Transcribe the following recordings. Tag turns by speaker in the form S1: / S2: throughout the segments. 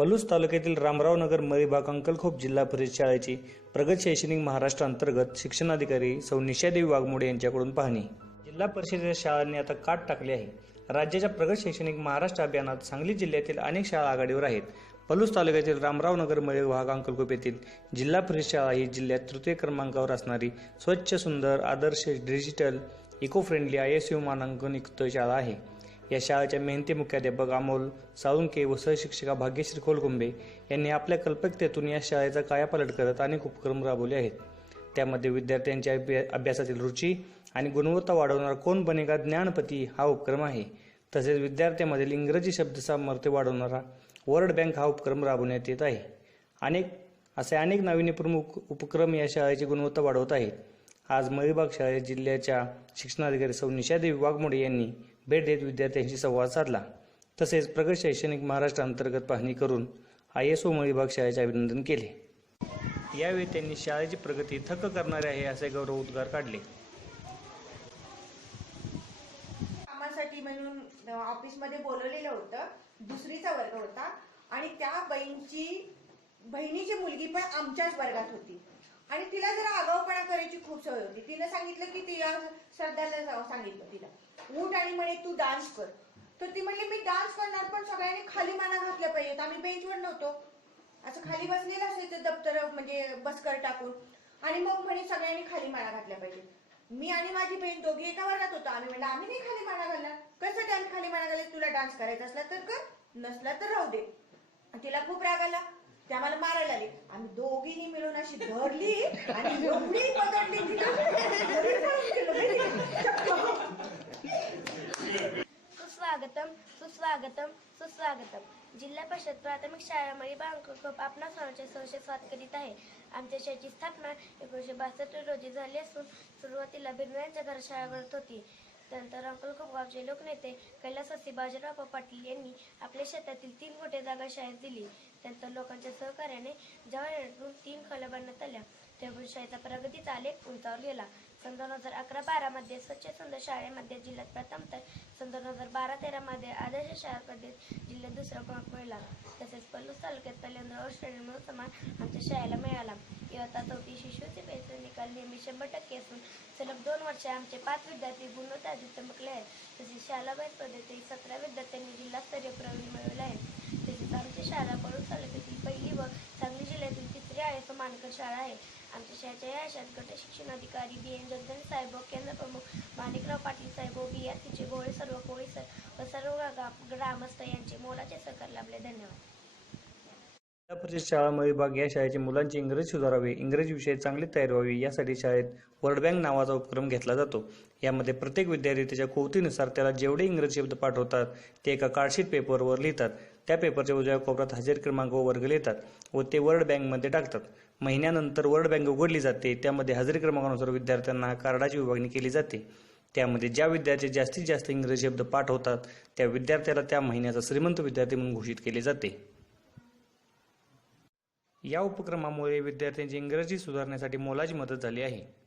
S1: पलूस तालुक्यातील रामराव नगर मळीबाग अंकलखोप जिल्हा परिषद शाळेची प्रगत शैक्षणिक महाराष्ट्र अंतर्गत शिक्षणाधिकारी सौ निशादेवी वाघमोडे यांच्याकडून पाहणी. जिल्हा परिषदेच्या शाळांनी आता काट टाकली आहे. राज्याच्या प्रगत शैक्षणिक महाराष्ट्र अभियानात सांगली जिल्ह्यातील अनेक शाळा आघाडीवर आहेत. पलूस तालुक्यातील रामराव नगर मळे भाग अंकलकोप येथील जिल्हा परिषद शाळा ही जिल्ह्यात तृतीय क्रमांकावर असणारी स्वच्छ सुंदर आदर्श digital eco friendly I S U मानांकन युक्त शाळा आहे. या शाळेच्या मेहनती मुख्याध्यापक अमोल साळुंके व सहशिक्षिका भाग्यश्री खोलकुंबे यांनी आपल्या कल्पकतेतून या शाळेचा कायापालट करत अनेक उपक्रम राबवले आहेत. त्यामध्ये विद्यार्थ्यांच्या अभ्या- अभ्यासातील रुची आणि गुणवत्ता वाढवणारा कोण बनेगा ज्ञानपती हा उपक्रम आहे. तसेच विद्यार्थ्यांमधील इंग्रजी शब्द सामर्थ्य वाढवणारा वर्ल्ड बँक हा उपक्रम राबवण्यात येत आहे. अनेक असे अनेक नाविन्यपूर्ण उपक्रम या शाळेची गुणवत्ता वाढवत आहेत. आज मळीबाग शाळेत जिल्ह्याच्या शिक्षणाधिकारी सौ. निशादेवी वाघमोडे यांनी भेट देत विद्यार्थ्यांशी संवाद साधला. तसेच प्रगत शैक्षणिक महाराष्ट्र अंतर्गत पाहणी करून आय एस ओ मळीबाग शाळेचे अभिनंदन केले. यावेळी त्यांनी शाळेची प्रगती थक्क करणारे आहे असे गौरव उद्गार काढले.
S2: कामासाठी म्हणून ऑफिसमध्ये बोलवलेलं होतं. दुसरीचा वर्ग होता. आणि त्या बहीणची बहिणीची मुलगी पण आमच्याच वर्गात होती. आणि तिला जरा आगाऊपणा करायची खूप सवय होती. तिनं सांगितलं की ती श्रद्धाला जाऊ सांगितलं तिला. उठ आणि म्हणे तू डान्स कर. तर ती म्हणली मी डान्स करणार पण सगळ्यांनी खाली माना घातल्या पाहिजेत. आम्ही बेंचवर नव्हतो. असं खाली बसलेलं असायचं दप्तर म्हणजे बसकर टाकून. आणि मग म्हणे सगळ्यांनी खाली माना घातल्या पाहिजेत. मी आणि माझी बहीण दोघी एका वर्गात होतो. आम्ही म्हणलं आम्ही नाही खाली माना घालणार. कसं आम्ही खाली माना घालायचं तुला डान्स करायचा असला तर कर नसला तर राहू दे. आणि तिला खूप राग आला. ते आम्हाला मारायला आले. आम्ही दोघींनी मिळून अशी धरली आणि एवढी पकडली तिला स्वागतम
S3: सुस्वागतम सुस्वागतम. सुस्वागतम जिल्हा परिषद प्राथमिक शाळा बांकप आपणा सर्वांचे सहर्ष स्वाद करीत आहे. आमच्या शाळेची स्थापना एकोणीसशे बासष्ट रोजी झाली असून सुरुवातीला बिरनायांच्या घर शाळा भरत होती. त्यानंतर अंकलखोपगावचे लोकनेते कैलासवासी बाजीराव पाटील यांनी आपल्या शेतातील तीन मोठे जागा शाळेत दिली. त्यानंतर लोकांच्या सहकार्याने जवळ तीन खोल्या बांधण्यात आल्या. त्यामुळे शाळेचा प्रगतीचा आलेख उंचावर गेला. सन दोन हजार अकरा बारामध्ये स्वच्छ सुंदर शाळेमध्ये जिल्ह्यात प्रथम तर सन दोन हजार बारा तेरामध्ये आदर्श शाळेमध्ये जिल्ह्यात दुसरा क्रमांक मिळाला. तसेच पल्लूस तालुक्यात पहिल्यांदा श्रेणी समान आमच्या शाळेला मिळाला. इयत्ता चौथी शिशुचे पैसे निकाल नेहमी शंभर टक्के असून सलग दोन वर्षे आमचे पाच विद्यार्थी गुणवत्ता चमकले आहेत. तसेच शाळाबाई स्पर्धेतील सतरा विद्यार्थ्यांनी जिल्हास्तरीय प्रवीण मिळवले आहे. तसेच आमची शाळा पळूस तालुक्यातील पहिली व सांगली जिल्ह्यातील तिसरी आहे. तो मानकर शाळा आहे. आमच्या शाळेच्या या शाळेत गट शिक्षण अधिकारी बी एन जगदन साहेब केंद्र प्रमुख माणिकराव पाटील साहेब बी आर सीचे गोळे सर्व कोळी सर व सर्व ग्रामस्थ यांचे मोलाचे सहकार लाभले. धन्यवाद.
S1: जिल्हा परिषद शाळा मळीबाग या शाळेचे मुलांची इंग्रजी सुधारावे इंग्रजी विषय चांगली तयार व्हावी यासाठी शाळेत वर्ल्ड बँक नावाचा उपक्रम घेतला जातो. यामध्ये प्रत्येक विद्यार्थी त्याच्या कोवतीनुसार त्याला जेवढे इंग्रजी शब्द पाठवतात ते एका कार्डशीट पेपरवर लिहितात. त्या पेपरच्या उजव्या कोपऱ्यात हजेरी क्रमांक व वर्ग लिहितात व ते वर्ड बँकमध्ये टाकतात. महिन्यानंतर वर्ड बँक उघडली जाते. त्यामध्ये हजेरी क्रमांकानुसार विद्यार्थ्यांना कार्डाची विभागणी केली जाते. त्यामध्ये ज्या विद्यार्थी जास्तीत जास्त इंग्रजी शब्द पाठ होतात त्या विद्यार्थ्याला त्या महिन्याचा श्रीमंत विद्यार्थी म्हणून घोषित केले जाते. या उपक्रमामुळे विद्यार्थ्यांची इंग्रजी सुधारण्यासाठी मोलाची मदत झाली आहे.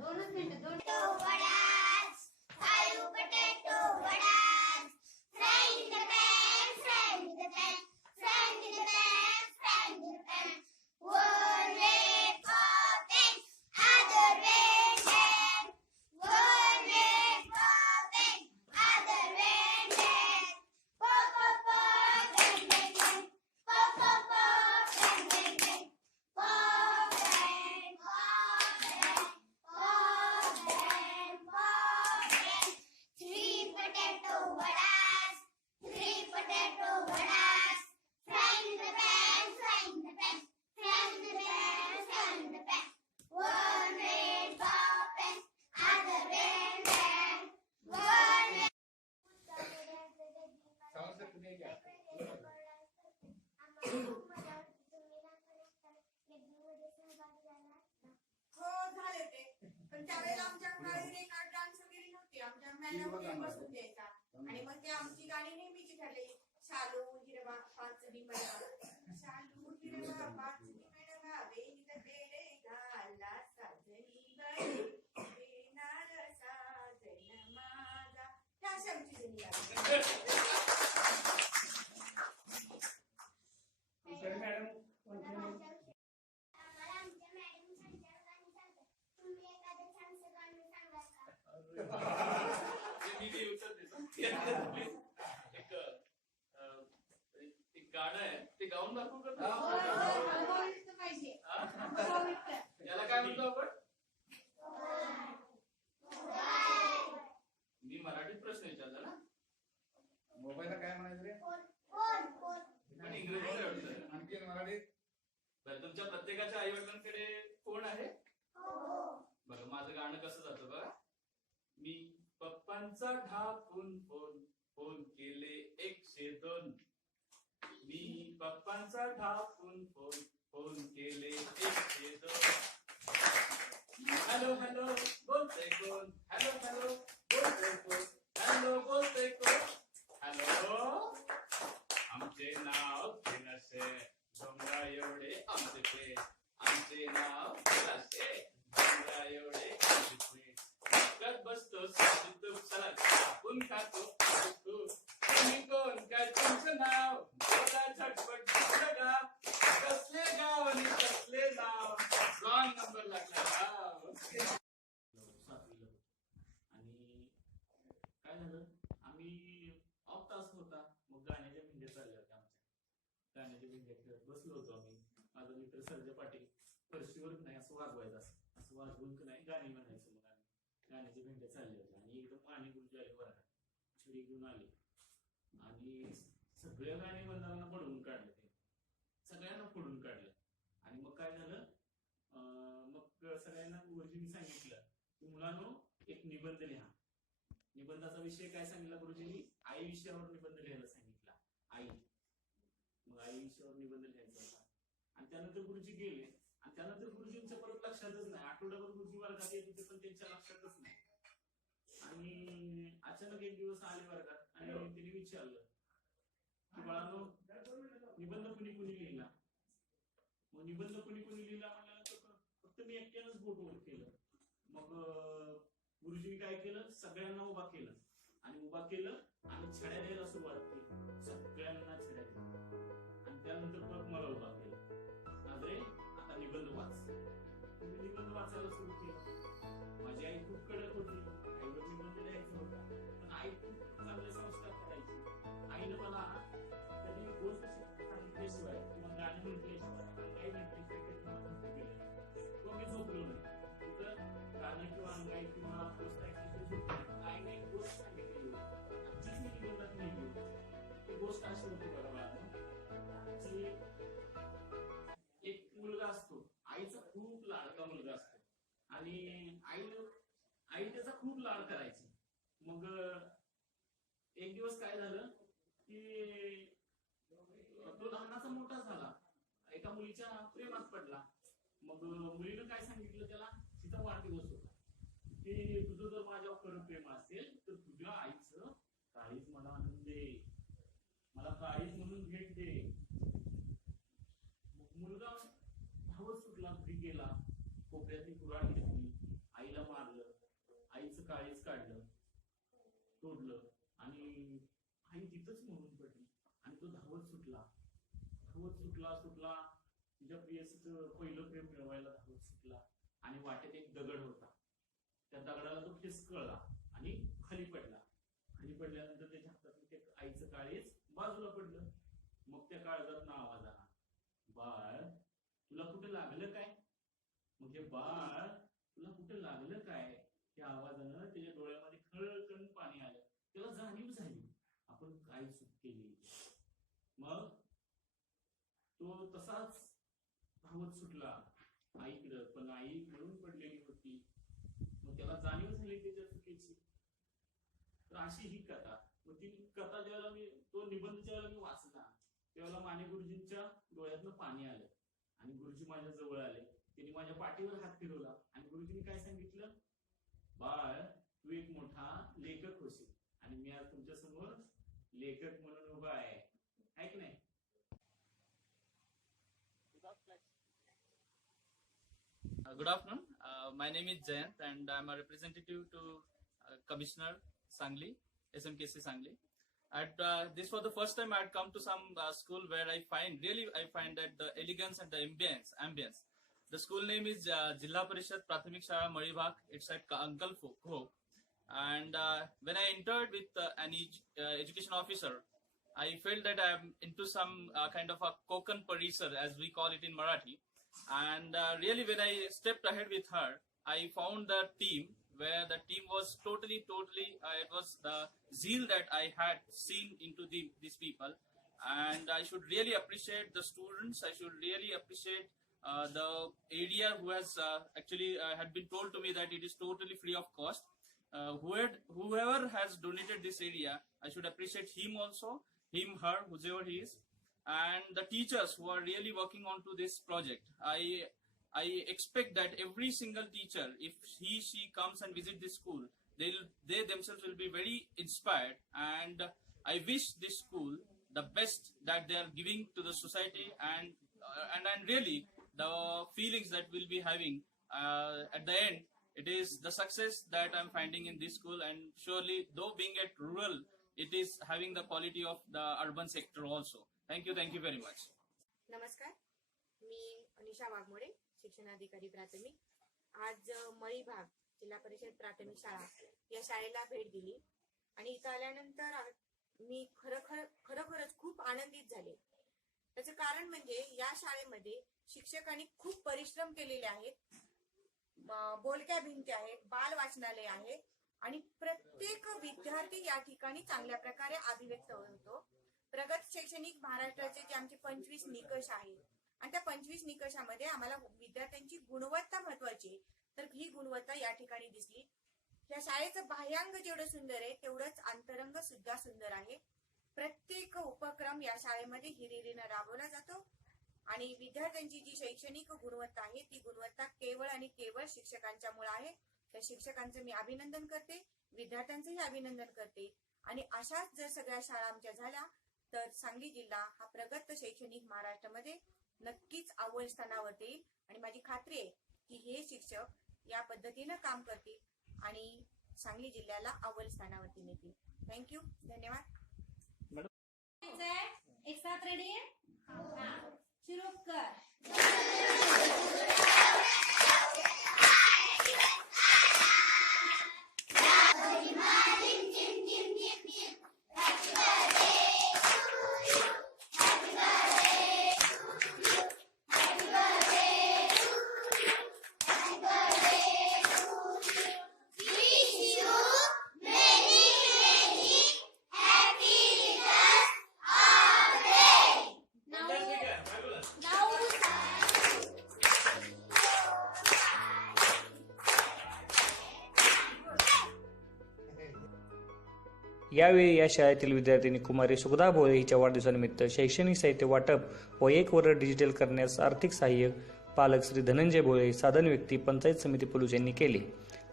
S4: డోనస్ తింటా
S2: हो झाले ते. पण आमच्या डान्स वगैरे आमच्या आणि मग ते आमची गाणी नेहमीची ठरली शालू हिरवा
S5: पाच बिंबा प्रत्येकाच्या आई वडिलांकडे कोण आहे? बघा माझं गाणं कसं जातं बघा. मी पप्पांचा ढापून फोन फोन केले एकशे दोन. मी पप्पांचा ढापून फोन फोन केले एकशे दोन. हॅलो हॅलो बोलतोय कोण? हॅलो हॅलो बोलतोय कोण? हॅलो बोलतोय कोण? हॅलो आमचे नाव घेणसे समजा एवढे आमचे आमचे नाव सराचे समजा एवढे आमचे बसतो आपण खातो खड्डे चालले होते. आणि एकदम पाणी गुरुजी आले वर्गात घेऊन आले. आणि
S6: सगळ्या गाणी बंधारांना पडून काढले ते. सगळ्यांना पडून काढलं. आणि मग काय झालं? मग सगळ्यांना गुरुजींनी सांगितलं की मुलांनो एक निबंध लिहा. निबंधाचा विषय काय सांगितला गुरुजींनी? आई विषयावर निबंध लिहायला सांगितला. आई. मग आई विषयावर निबंध लिहायचा होता. आणि त्यानंतर गुरुजी गेले. आणि त्यानंतर गुरुजींच्या परत लक्षातच नाही. आठवड्याभर गुरुजी वर्गात येत होते पण त्यांच्या लक्षातच नाही. आणि अचानक एक दिवस आले वर्गात आणि त्यांनी विचारलं की बाळांनो निबंध कुणी कुणी लिहिला? मग निबंध कुणी कुणी लिहिला म्हणल्यानंतर फक्त मी एकट्यानंच बोटवर केलं. मग गुरुजींनी काय केलं? सगळ्यांना उभा केलं. आणि उभा केलं आणि छड्या द्यायला सुरुवात केली. सगळ्यांना छड्या दिल्या. आणि त्यानंतर परत मला उभा मग एक दिवस काय झालं की तो लहानाचा मोठा झाला. एका मुलीच्या प्रेमात पडला. मग मुलीनं काय सांगितलं त्याला? तिचा वाढदिवस होता. की तुझं जर माझ्यावर खरं प्रेम असेल तर तुझ्या आईचं काळीच मला आनंद दे. मला काळीच म्हणून भेट दे. मग मुलगा धावत सुटला घरी गेला. कोपऱ्यातली कुराड घेतली. आईला मारलं. आईचं काळीच तोडलं आणि आई तिथंच म्हणून पडली. आणि तो धावत सुटला. धावत सुटला सुटला. तिच्या प्रियसीच पहिलं प्रेम मिळवायला धावत सुटला. आणि वाटेत एक दगड होता. त्या दगडाला तो फिसकळला आणि खाली पडला. खाली पडल्यानंतर त्याच्या हातातून ते आईचं काळीच बाजूला पडलं. मग त्या काळजात आवाज आला. बाळ तुला कुठे लागलं काय? मग हे बाळ तुला कुठं लागलं काय? त्या आवाजानं त्याच्या डोळ्यामध्ये खळखळ पाणी आलं. त्याला जाणीव झाली. आपण काय चूक केली? मग तो तसाच धावत सुटला. आईकडं पण आई मिळून पडलेली होती. मग त्याला जाणीव झाली त्याच्या चुकीची. तर अशी ही कथा. मग ती कथा ज्यावेळेला मी तो निबंध ज्यावेळेला मी वाचला त्यावेळेला माने गुरुजींच्या डोळ्यातनं पाणी आलं. आणि गुरुजी माझ्या जवळ आले. त्यांनी माझ्या पाठीवर हात फिरवला. आणि गुरुजींनी काय सांगितलं? बाळ तू एक मोठा लेखक होशील आणि मी आज तुमच्या समोर लेखक म्हणून उभा आहे आहे की नाही
S5: Uh, good afternoon. Uh, my name is Jayant and I'm a representative to uh, Commissioner Sangli, SMKC Sangli. At, uh, this was the first time I had come to some uh, school where I find, really I find that the elegance and the ambience, ambience. The school name is uh, Jilla Parishad Prathamik Shara Maribhag. It's at Uncle Ho. and uh, when I entered with uh, an uh, education officer, I felt that I am into some kind of a Kokan Parisar, as we call it in Marathi. And really, when I stepped ahead with her, I found the team where the team was totally, totally, uh, it was the zeal that I had seen into the, these people. And I should really appreciate the students. I should really appreciate uh, the area who has uh, actually had been told to me that it is totally free of cost. Uh, whoever, has donated this area, I should appreciate him also, him, her, whoever he is and the teachers who are really working on to this project. I i expect that every single teacher if he she comes and visit this school they'll they themselves will be very inspired and i wish this school the best that they are giving to the society and uh, and and really the feelings that we'll be having uh, at the end it is the success that i'm finding in this school and surely though being at rural it is having the quality of the urban sector also thank you thank you very much
S2: नमस्कार मी अनिशा वाघमोडे शिक्षणाधिकारी प्राथमिक आज अ, मळी भाग जिल्हा परिषद प्राथमिक शाळा या शाळेला भेट दिली आणि इथं आल्यानंतर मी खरोखर खरोखरच खूप आनंदित झाले त्याचं कारण म्हणजे या शाळेमध्ये शिक्षकांनी खूप परिश्रम केलेले आहेत बोलक्या भिंती आहेत बाल वाचनालय आहे आणि प्रत्येक विद्यार्थी या ठिकाणी चांगल्या प्रकारे अभिव्यक्त होतो. प्रगत शैक्षणिक महाराष्ट्राचे जे आमचे पंचवीस निकष आहेत आणि त्या पंचवीस निकषामध्ये आम्हाला विद्यार्थ्यांची गुणवत्ता महत्वाची तर ही गुणवत्ता या ठिकाणी दिसली. या शाळेचं बाह्यांग जेवढं सुंदर आहे तेवढंच अंतरंग सुद्धा सुंदर आहे. प्रत्येक उपक्रम या शाळेमध्ये हिरिरीनं राबवला जातो. आणि विद्यार्थ्यांची जी शैक्षणिक गुणवत्ता आहे ती गुणवत्ता केवळ आणि केवळ शिक्षकांच्यामुळे आहे. त्या शिक्षकांचं मी अभिनंदन करते विद्यार्थ्यांचंही अभिनंदन करते. आणि अशाच जर सगळ्या शाळा आमच्या झाल्या तर सांगली जिल्हा हा प्रगत शैक्षणिक महाराष्ट्रामध्ये नक्कीच अव्वल स्थानावर येईल. आणि माझी खात्री आहे की हे शिक्षक या पद्धतीनं काम करतील आणि सांगली जिल्ह्याला अव्वल स्थानावरती नेतील. थँक्यू धन्यवाद.
S4: एक साथ रेडी है. हाँ
S1: यावेळी या शाळेतील विद्यार्थिनी कुमारी सुखदा भोळे हिच्या वाढदिवसानिमित्त शैक्षणिक साहित्य वाटप व एक वर डिजिटल करण्यास आर्थिक सहाय्य पालक श्री धनंजय भोळे साधन व्यक्ती पंचायत समिती पोलूस यांनी केले.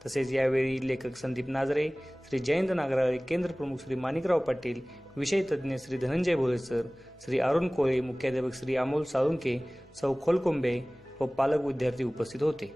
S1: तसेच यावेळी लेखक संदीप नाजरे श्री जयंत नागराळे केंद्र प्रमुख श्री माणिकराव पाटील विषय तज्ज्ञ श्री धनंजय भोळे सर श्री अरुण कोळे मुख्याध्यापक श्री अमोल साळुंके सौ खोलकोंबे व पालक विद्यार्थी उपस्थित होते.